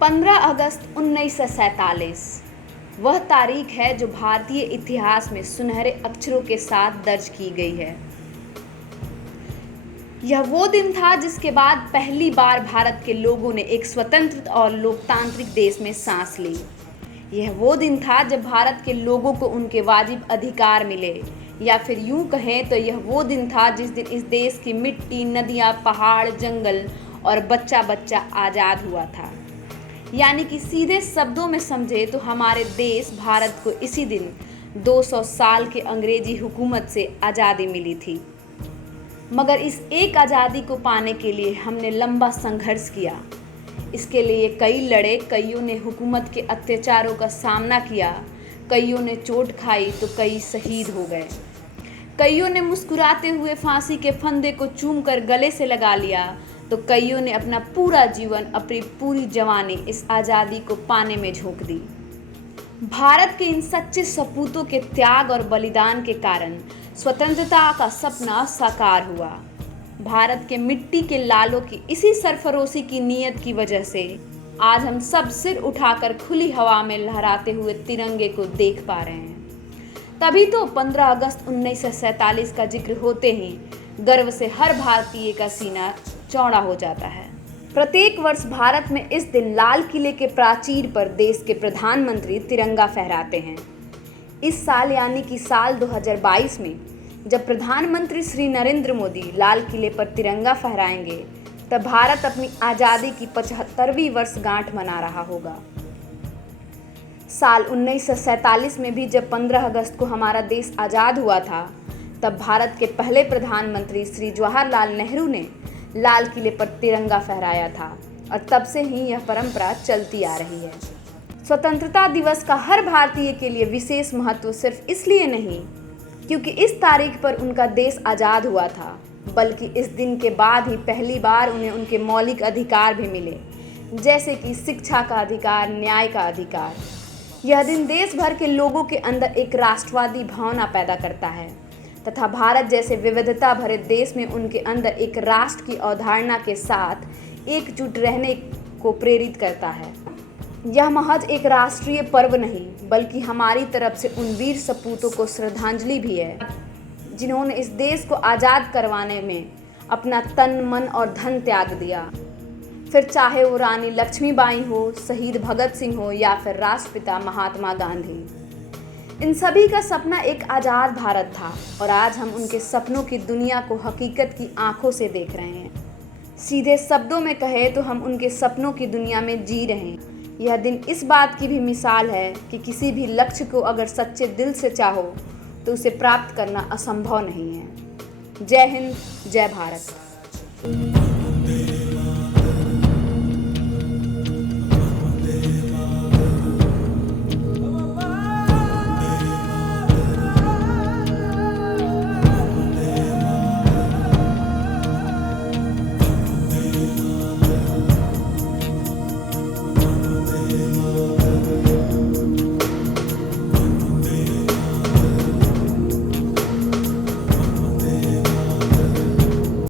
15 अगस्त 1947 वह तारीख है जो भारतीय इतिहास में सुनहरे अक्षरों के साथ दर्ज की गई है। यह वो दिन था जिसके बाद पहली बार भारत के लोगों ने एक स्वतंत्र और लोकतांत्रिक देश में सांस ली। यह वो दिन था जब भारत के लोगों को उनके वाजिब अधिकार मिले, या फिर यूं कहें तो यह वो दिन था जिस दिन इस देश की मिट्टी, नदियां, पहाड़, जंगल और बच्चा बच्चा आज़ाद हुआ था। यानी कि सीधे शब्दों में समझे तो हमारे देश भारत को इसी दिन 200 साल के अंग्रेजी हुकूमत से आज़ादी मिली थी। मगर इस एक आज़ादी को पाने के लिए हमने लंबा संघर्ष किया। इसके लिए कई लड़े, कईयों ने हुकूमत के अत्याचारों का सामना किया, कईयों ने चोट खाई तो कई शहीद हो गए। कईयों ने मुस्कुराते हुए फांसी के फंदे को चूम कर गले से लगा लिया, तो कईयों ने अपना पूरा जीवन, अपनी पूरी जवानी इस आज़ादी को पाने में झोंक दी। भारत के इन सच्चे सपूतों के त्याग और बलिदान के कारण स्वतंत्रता का सपना साकार हुआ। भारत के मिट्टी के लालों की इसी सरफरोशी की नीयत की वजह से आज हम सब सिर उठाकर खुली हवा में लहराते हुए तिरंगे को देख पा रहे हैं। तभी तो 15 अगस्त 1947 का जिक्र होते ही गर्व से हर भारतीय का सीना चौड़ा हो जाता है। प्रत्येक वर्ष भारत में इस दिन लाल किले के प्राचीर पर देश के प्रधानमंत्री तिरंगा फहराते हैं। इस साल यानी कि साल 2022 में जब प्रधानमंत्री श्री नरेंद्र मोदी लाल किले पर तिरंगा फहराएंगे, तब भारत अपनी आज़ादी की 75वीं वर्षगांठ मना रहा होगा। साल 1947 में भी जब 15 अगस्त को हमारा देश आज़ाद हुआ था, तब भारत के पहले प्रधानमंत्री श्री जवाहरलाल नेहरू ने लाल किले पर तिरंगा फहराया था और तब से ही यह परंपरा चलती आ रही है। स्वतंत्रता दिवस का हर भारतीय के लिए विशेष महत्व सिर्फ इसलिए नहीं क्योंकि इस तारीख पर उनका देश आज़ाद हुआ था, बल्कि इस दिन के बाद ही पहली बार उन्हें उनके मौलिक अधिकार भी मिले, जैसे कि शिक्षा का अधिकार, न्याय का अधिकार। यह दिन देश भर के लोगों के अंदर एक राष्ट्रवादी भावना पैदा करता है तथा भारत जैसे विविधता भरे देश में उनके अंदर एक राष्ट्र की अवधारणा के साथ एकजुट रहने को प्रेरित करता है। यह महज एक राष्ट्रीय पर्व नहीं, बल्कि हमारी तरफ से उन वीर सपूतों को श्रद्धांजलि भी है जिन्होंने इस देश को आज़ाद करवाने में अपना तन, मन और धन त्याग दिया। फिर चाहे वो रानी लक्ष्मीबाई हो, शहीद भगत सिंह हो या फिर राष्ट्रपिता महात्मा गांधी। इन सभी का सपना एक आज़ाद भारत था और आज हम उनके सपनों की दुनिया को हकीकत की आंखों से देख रहे हैं। सीधे शब्दों में कहे तो हम उनके सपनों की दुनिया में जी रहे हैं। यह दिन इस बात की भी मिसाल है कि किसी भी लक्ष्य को अगर सच्चे दिल से चाहो तो उसे प्राप्त करना असंभव नहीं है। जय हिंद, जय भारत।